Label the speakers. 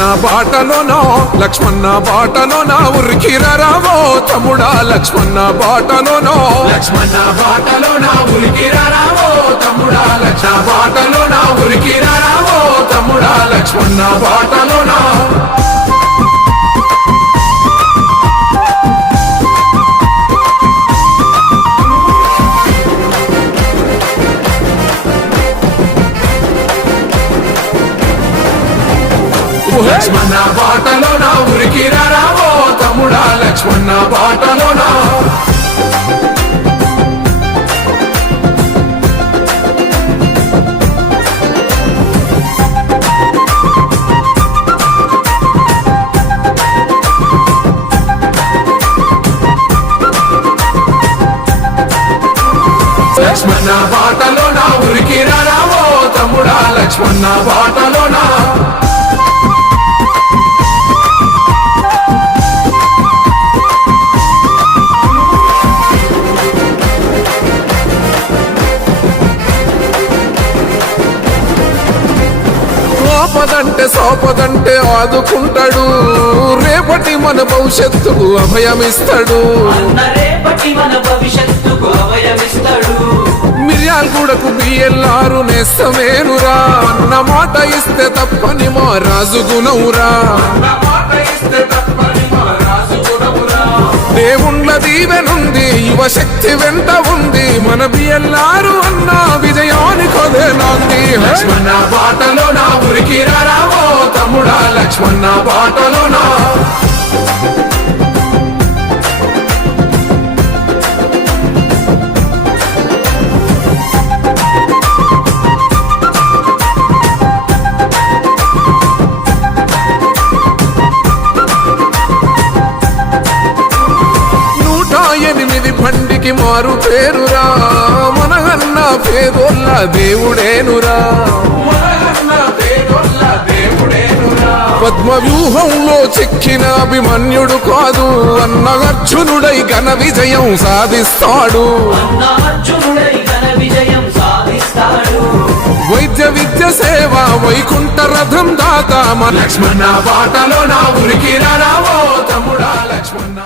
Speaker 1: లక్ష్మణ బాటలోనో లక్ష్మణ బాటలోన ఉరికిరావో తమ్ముడా లక్ష్మణ బాటలోనో లక్ష్మణ బాటలోన ఉరికిరావో తమ్ముడా లక్ష్మణ బాటలోన ఉరికిరావో తమ్ముడా లక్ష్మణ బాట లక్ష్మణ బాటలో నా ఉరికి రావో తమ్ముడా లక్ష్మణ బాటలో నా లక్ష్మణ బాటలో నా ఉరికి రావో తమ్ముడా లక్ష్మణ బాటలో నా ఆపదంటే సోపదంటే ఆదుకుంటాడు. రేపటి మన భవిష్యత్తుకు అభయమిస్తాడు. మిర్యాల్ కూడకు బియ్యల్లారు నేస్తమేనురా. అన్న మాట ఇస్తే తప్పని మా రాజు గుణవురా దేవుండ్ల దీవెనుంది యువ శక్తి వెంట ఉంది. మన బియ్యల్లారు లక్ష్మణ బాటలో నా ఉరికి రావో తమ్ముడా లక్ష్మణ బాటలో నా పండికి మారు పేరురా. మనగన్న పేదోళ్ళ దేవుడేనురా. పద్మ వ్యూహంలో చెక్కిన అభిమన్యుడు కాదు. అన్న అర్జునుడై ఘన విజయం సాధిస్తాడు.
Speaker 2: అన్న అర్జునుడై ఘన విజయం సాధిస్తాడు.
Speaker 1: వైద్య విద్య సేవ వైకుంఠ రథం దాత మన లక్ష్మణ బాటలో నా ఉరికి రావో తమ్ముడా లక్ష్మణ